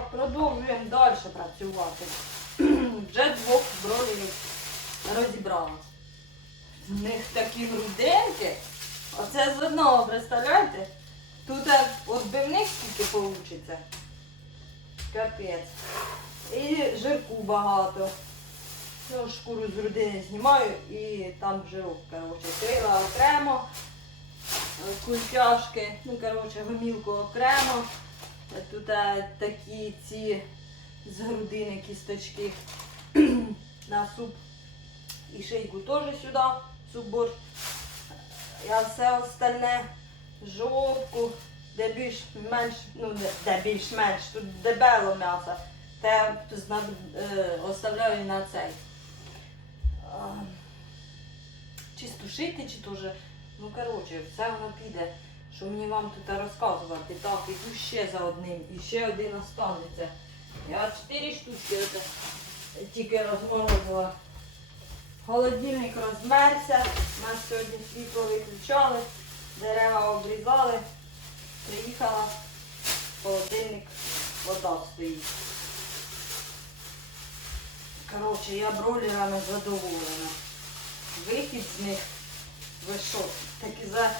Продовжуємо далі працювати. Вже двох бройлерів розібрала. В них такі грудинки. Оце з одного, представляєте? Тут е, отбивник скільки вийде. Капець. І жирку багато. Ну, шкуру з грудини знімаю і там жирок, коротше, крила окремо, е, культяшки, ну, коротше, гомілку окремо. Тут такі ці з грудини кісточки на суп. І шийку теж сюди, суп борщ. А все остальне жовтку, де більш-менш, ну де- більш-менш, тут дебело м'ясо, те е, оставляю на цей. Чи стушити, чи теж. Ну коротше, все воно піде, що мені вам тут розказувати. Так, іду ще за одним, і ще один останеться. Я чотири штучки тільки розморозила. Холодильник розмерся, нас сьогодні світло виключали, дерева обрізали, приїхала, холодильник, вода стоїть. Коротше, я бройлерами задоволена. Вихід з них, ви що, таки за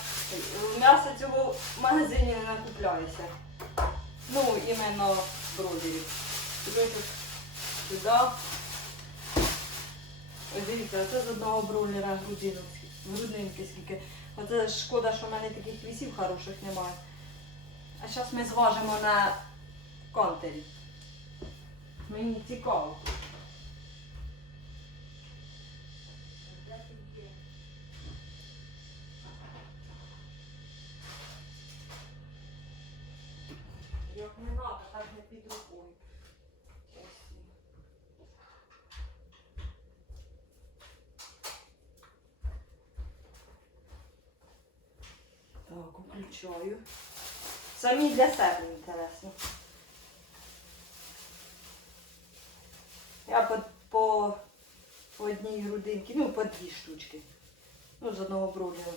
м'ясо цього в магазині не накупляюся. Ну, іменно бройлерів. Туди тут, сюди. Ось дивіться, оце з одного бройлера грудинок, грудинки скільки. Оце шкода, що в мене таких вісів хороших немає. А зараз ми зважимо на контері. Мені цікаво. Включаю. Самі для себе інтересно. Я по, по, по одній грудинці, ну по дві штучки. Ну, з одного бройлера.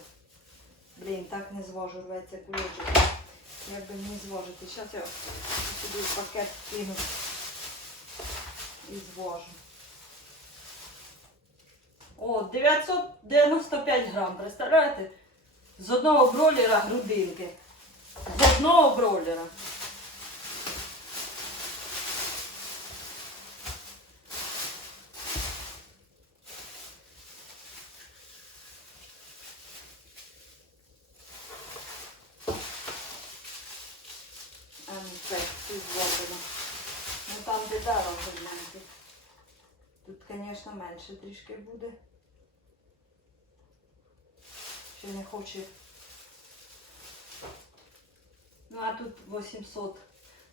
Блін, так не зважу, рветься кульочок. Як би не зважити. Зараз я сюди пакет кину і зважу. О, 995 грам, представляєте? З одного бройлера грудинки. З одного бройлера. А, ну. Ну там де даром. Тут, звісно, менше трішки буде. Не хоче. Ну а тут 800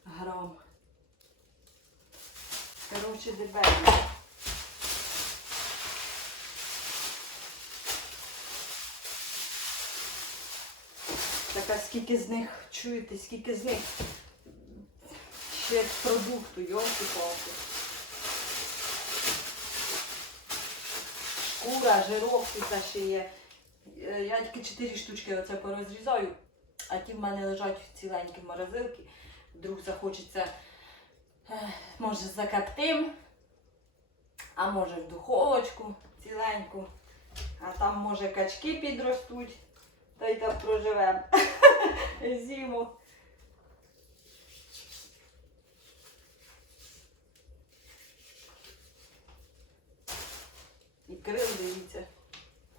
грам. Короче, дебелі. Так а скільки з них чуєте, скільки з них ще продукту, йолки палки Шкура, жирок тут ще є. Е, Я тільки 4 штучки оце порозрізаю, а ті в мене лежать ціленькі в морозилці. Вдруг захочеться, е, може, закоптим, а може в духовочку ціленьку. А там може качки підростуть, та й так проживемо зиму. І крил, дивіться.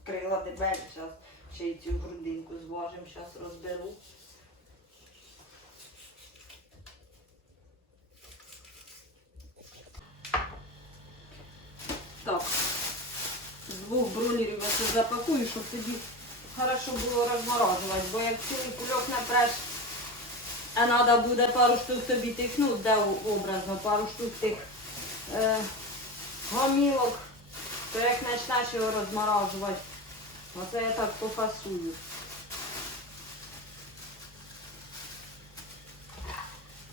Крила дебелі. Ще й цю грудинку зважимо, зараз розберу. Так. З двох бройлерів я це запакую, щоб тоді хорошо було розморожувати, бо як цілий кульок напреш, а треба буде пару штук тобі тих, ну, де образно, пару штук тих е, гомілок, то як почнеш його розморожувати, оце я так пофасую.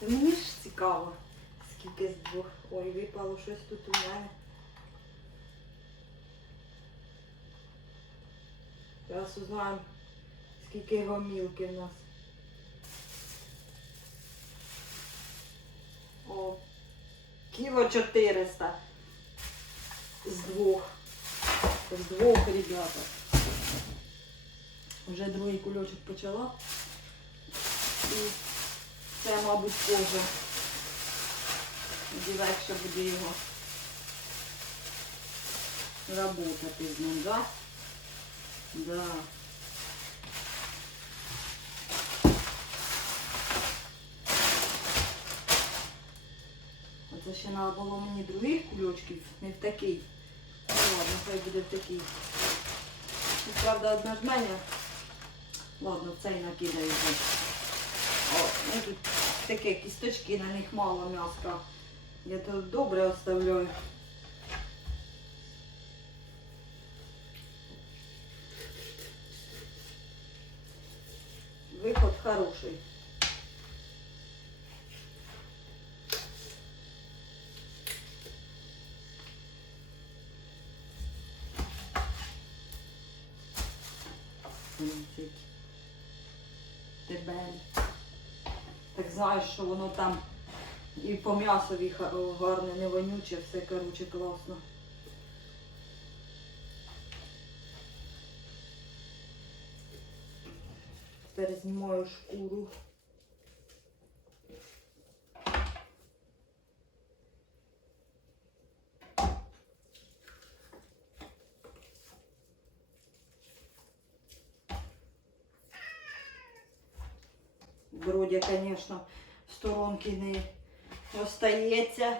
Та Мені ж цікаво, скільки з двох. Ой, випало щось тут у мене. Зараз узнаємо, скільки гомілки в нас. О, Кіло 400 з двох. З двох, ребята. Вже другий кульочок почала. І це, мабуть, позже. Тоді буде його работати з ним, да? Да. Оце ще треба було мені других кульочків, не в такий. Ну ладно, хай буде в такий. Тут, правда, одна жменя. Ладно, цей накидаю. О, ну тут такі кісточки, на них мало м'яска. Я тут добре оставляю. Виход хороший. Десять. Тебе. Так знаєш, що воно там і по м'ясові гарне, не вонюче, все короче класно. Тепер знімаю шкуру. Бродя, звісно, сторонки не остається.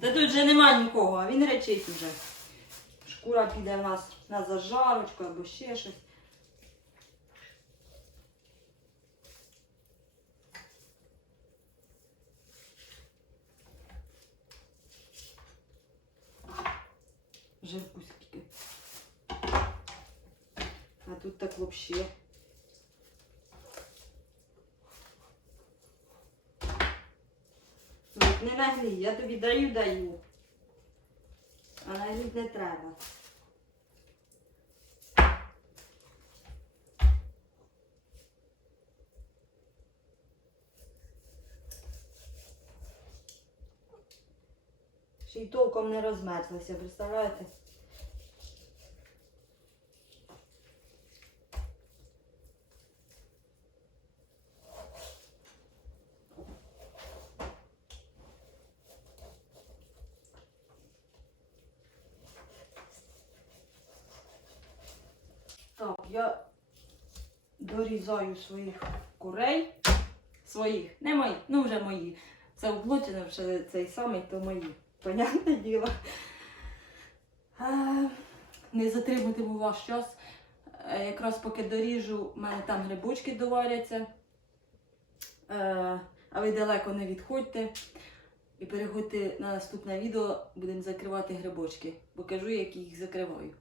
Та тут вже нема нікого, а він речить уже. Шкура піде в нас на зажарочку або ще щось. Жирку скільки. А тут так взагалі. От, не нагрій. я тобі даю, даю. А нагріть не треба. Ще й толком не розмерзлася, представляєте? Так, я дорізаю своїх курей. Своїх, не мої, ну вже мої. Це облучено вже цей самий, то мої. Понятне діло. А, не затримуватиму ваш час. Е, Якраз поки доріжу, в мене там грибочки доваряться. Е, А ви далеко не відходьте. І переходьте на наступне відео, будемо закривати грибочки. Покажу, як їх закриваю.